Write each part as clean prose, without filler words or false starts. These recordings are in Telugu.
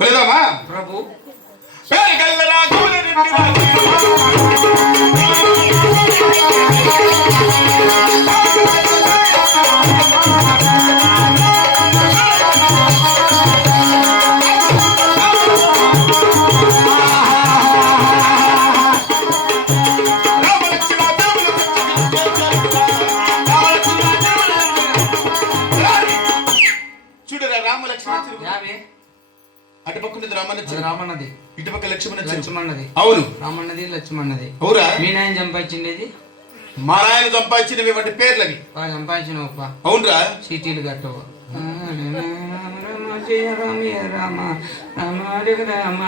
వెళదామా ప్రభు? చూడరా రామలక్ష్మణ అటుపక్కనది రామన్నది, ఇటుపక్క లక్ష్మణది. అవును, రామన్నది లక్ష్మణది. అవురా? మీ నాయన సంపాదించిండేది? మా నాయన సంపాదించినవి వాటి పేర్లవి. సంపాదించిన అవునరా? సీటీలు కట్టవు. జయ రామ రామ రామ రామ.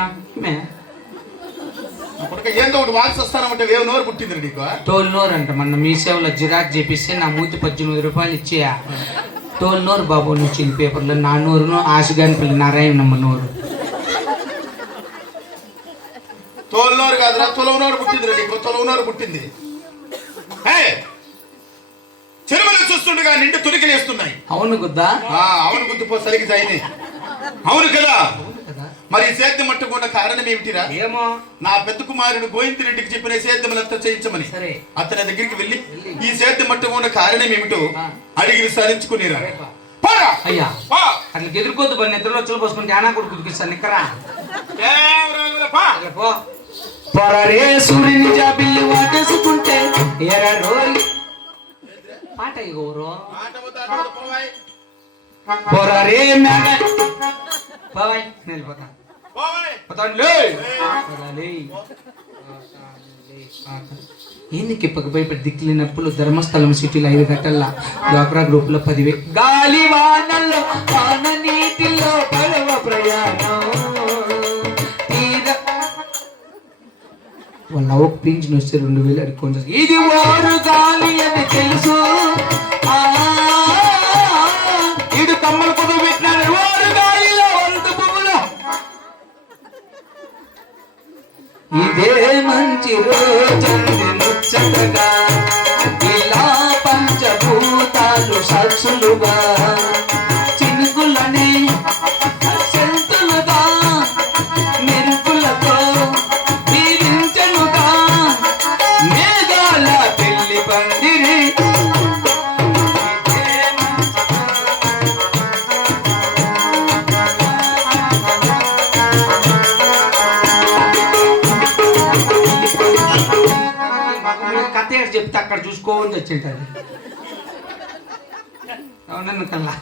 ఏందో ఒకటి వాల్సి వస్తానంటే వేవు నోరు పుట్టింది నీకు. టోల్ నోరు అంట. మొన్న మీ సేవలో జిరాక్ చేపిస్తే నా మూతి 18 రూపాయలు ఇచ్చేయా. టోల్ నోరు బాబు వచ్చింది పేపర్లో. నా నోరును ఆశగానిపల్లి నారాయణమ్మ నోరు. తోలు నోరు కాదురా, తొలవ నోరు పుట్టింది నీకు. తొలవ నోరు పుట్టింది. చెరువులు చూస్తుండగా నిండు తుడికిలేస్తున్నాయి. అవును గుద్దా? అవును గుద్దు పో సరిగి జాయిని. అవును కదా. మరి సేద్యం మట్టుకున్న కారణం ఏమిటిరా? ఏమో. నా పెద్ద కుమారుడు గోవిందరెడ్డికి చెప్పిన సేద్యములంతా చేయించమని అతని దగ్గరికి వెళ్ళి ఈ సేద్యం మట్టుకున్న కారణం ఏమిటో అడిగి విచారించుకునేరా. అయ్యా అట్లా ఎదుర్కోద్దు. పని నిద్రలో వచ్చలు పోసుకుంటే ఆనా కూడా కుదికిస్తాను నిక్కరా. పొరరే సూర్యుని జాబిల్లి వాటేసుకుంటే ఎర రోజు పాట ఇగోరు. పొరరే మేఘ బాబాయ్ నిలిపోతా ఎందుకు ఇప్పక భయపడి దిక్కులేనప్పుడు ధర్మస్థలం సిటీలో 5 గంటల డ్వాక్రా గ్రూప్ లో 10,000 గాలి వానల్లో వాన నీటిలో పడవ ప్రయాణం వాళ్ళ ఒక పింఛన్ వస్తే 2,000 అడుక్కొని ఇది ఓరు గాలి అని తెలుసు. ఇడు కమ్మలు కుదురు పెట్టినాడు. ఓరు గాలిలో ఒరుడు పువ్వులు. ఇదే మంచి రోజండి ముచ్చటగా ఇలా పంచభూతాలు సాక్షులుగా చినుకులని సెంతులుగా మెరుపులతో దీవించనుగా మేఘాల పెళ్లి పందిరి. చెప్తే అక్కడ చూసుకోని వచ్చింటది. అవునన్ను కల్లా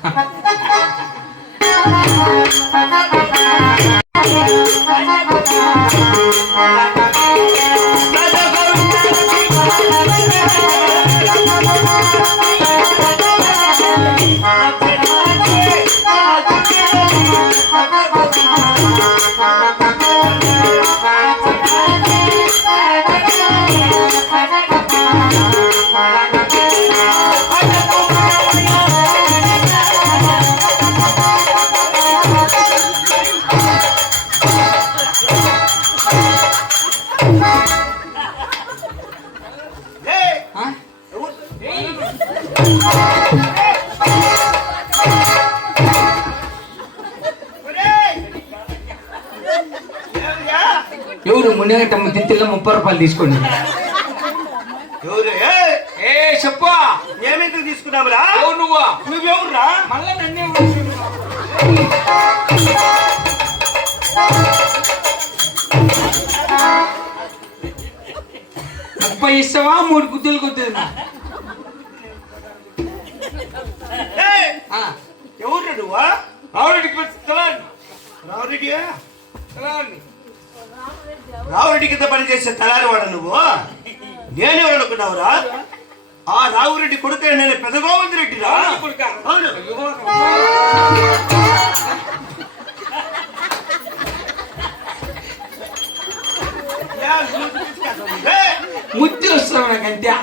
ఎవరు మునిగటమ్మ తిత్తిలో 30 రూపాయలు తీసుకోండి. చెప్పు ఏమెందుకు తీసుకున్నావురా? నువ్వెవరురా? మళ్ళా నన్నే 30 ఇస్తావా? 3 గుద్దులు గుద్దున్నా. ఎవరు నువ్వా? రావురెడ్డి కింద పనిచేసే తలారివాడ నువ్వు? నేనెవరు అనుకున్నావురా? ఆ రావురెడ్డి కొడుకే నేను పెద్ద గోవిందరెడ్డి రా. ముద్దు వస్తావు నాకంతే.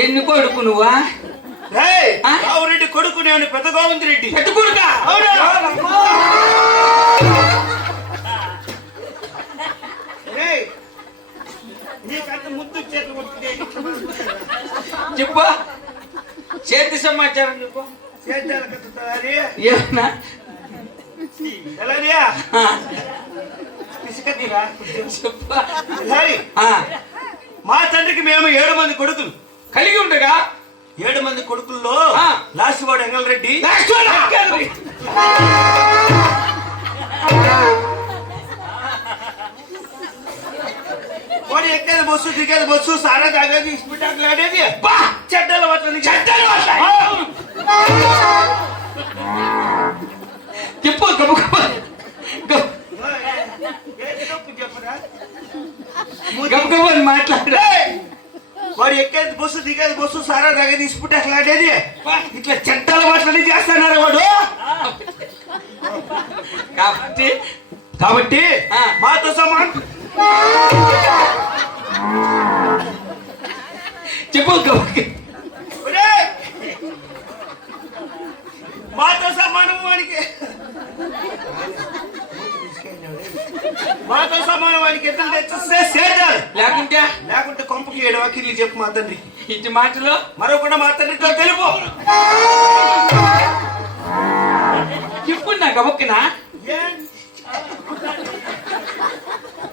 ఎన్ని కొడుకు నువ్వా? రావురెడ్డి కొడుకు నేను పెద్ద గోవిందరెడ్డి. పెద్ద కొడుక చెప్పు. చేతి సమాచారం చెప్పు. ఏమన్నా ఎలాగయ్యా? పిసికతీరా? చెప్పు. హరి, ఆ, మా తండ్రికి మేము 7 మంది కొడుకులు. కలిగి ఉండగా 7 మంది కొడుకుల్లో ఆ. లాస్ట్ వాడు ఎంగళరెడ్డి. లాస్ట్ వాడు ఎక్కాలి. వాడు ఎక్కేది బస్సు, దిగేది బస్సు, సారా తాగేది, ఇస్పిటాకులు ఆడేది, చెడ్డల పట్ల చెప్పు గబు గబు అని మాట్లాడు. వాడు ఎక్కేది బస్సు, దిగేది బస్సు, సారా తాగేది, ఇస్పిటాకులు ఆడేది, ఇట్లా చెడ్డల పట్లని చేస్తున్నారు వాడు. కాబట్టి ఆ. మాతో సమానం. చెప్పు గబు. ఒరేయ్! మాతో సమానం వాడికి, మాతో సమానం వాడికి ఎత్తులు తెచ్చిస్తే సేదాలు, లేకుంటే కొంపకి 7 వాకిర్లు చెప్పు మా తండ్రి. ఇటు మాటలు మరొకటి మా తండ్రితో తెలుపు. చెప్పు నా గబుక్కినా.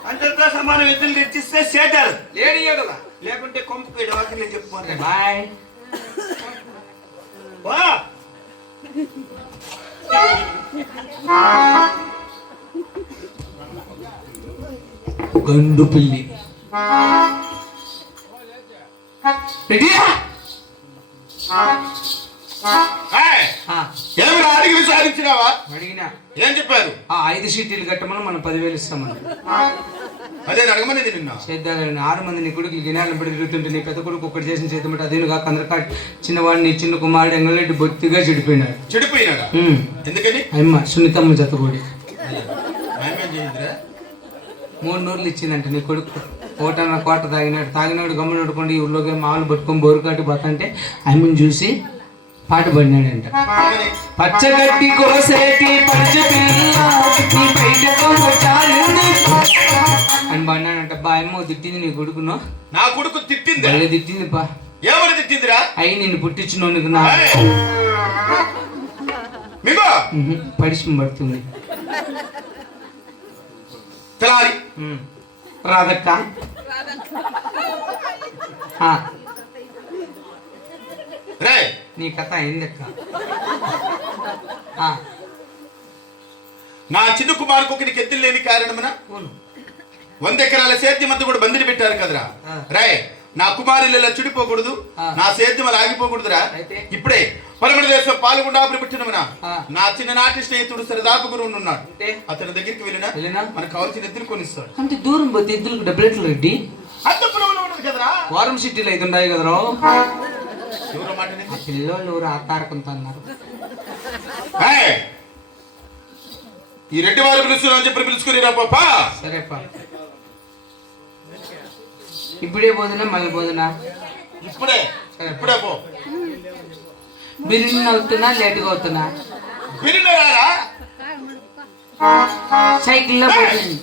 అందరితో సమానం ఎత్తులు తెచ్చిస్తే సేదాలు, లేడు కదా. లేకుంటే కొంపకి 7 వాకిర్లు చెప్పు మా తండ్రి. బాయ్. వా! గండు పిల్లి రెడీయా? ఏయ్, ఏమిరా అడిగి విచారించినావా? అడిగినా ఏం చెప్పారు? 5 సీట్లు కట్టమని మనం 10,000 ఇస్తామని. అదే అడగమనేది నిన్న. చేద్దాలని 6 మంది నీ కొడుకు గినాలను పడి తిరుగుతుంటే నీ పెద్ద కొడుకు ఒక్కటి చేసిన చేతమంటే అదేనుగా కందరకాట్ చిన్నవాడిని చిన్న కుమారుడు ఎంగళరెడ్డి బొత్తిగా చెడిపోయినాడు. చెడిపోయినాడా? ఎందుకని? అమ్మ సున్నితమ్మ జతగోడి ఏమేం చేయిందిరా? 3 నూర్లు ఇచ్చిందంట నీ కొడుకు. ఓటన్న కోట తాగినాడు గమ్మున నడుకోండి ఊళ్ళోకి మామూలు పట్టుకొని బోరు కాటి పోతాంటే ఆమెను చూసి పాట పడినాడంట. పచ్చగడ్డి కోసేటి పచ్చ పిల్ల నీ బయటకు వచ్చాలింది అని పడినాడంట. బాయమ్మ తిట్టింది నీ కొడుకును. నా కొడుకు తిట్టింది. తిట్టింది పా. ఏమని తిట్టిందిరా? అయి నిన్ను పుట్టించినోనికి నా మీకు పరిశ్రమ పడుతుంది. తెలారి రాదక్క రే నీ కథ అయిందక్క. నా చిన్న కుమారుకు ఒకరికి ఎత్తులు లేని కారణమున 100 ఎకరాల సేద్యం అంతా కూడా బందిని పెట్టారు కదరా. రాయ్ నా కుమారులు చుడిపోకూడదు, నా సేద్యం అలా ఆగిపోకూడదురా. ఇప్పుడే పరమణ దేశం పాల్గొండాపురి పుట్టినమున నా చిన్ననాటి స్నేహితుడు సరదాపు గురువు ఉన్నాడు. అతని దగ్గరికి వెళ్ళినా మనకు కావాల్సిన ఎద్దులు కొనిస్తాడు. అంటే దూరం పోతే ఎద్దులకు డబ్బులు ఎట్లా రెడ్డి? అంత పొలంలో ఉండదు కదరా. వారం సిటీలో అయితే ఉన్నాయి కదరా. ఎవరో మాట పిల్లలు ఎవరు ఆతారకంతో అన్నారు. ఈ రెడ్డి వాళ్ళు పిలుస్తున్నారని చెప్పి పిలుచుకుని రా పాప. సరేపా. ఇప్పుడే పోదునా మళ్ళీ పోదునా? ఇప్పుడే ఇప్పుడే పో. బిర్యానీ అవుతున్నా లేటుగా అవుతున్నా? బిర్యానీ రారా? సైకిల్లో పోతుంది.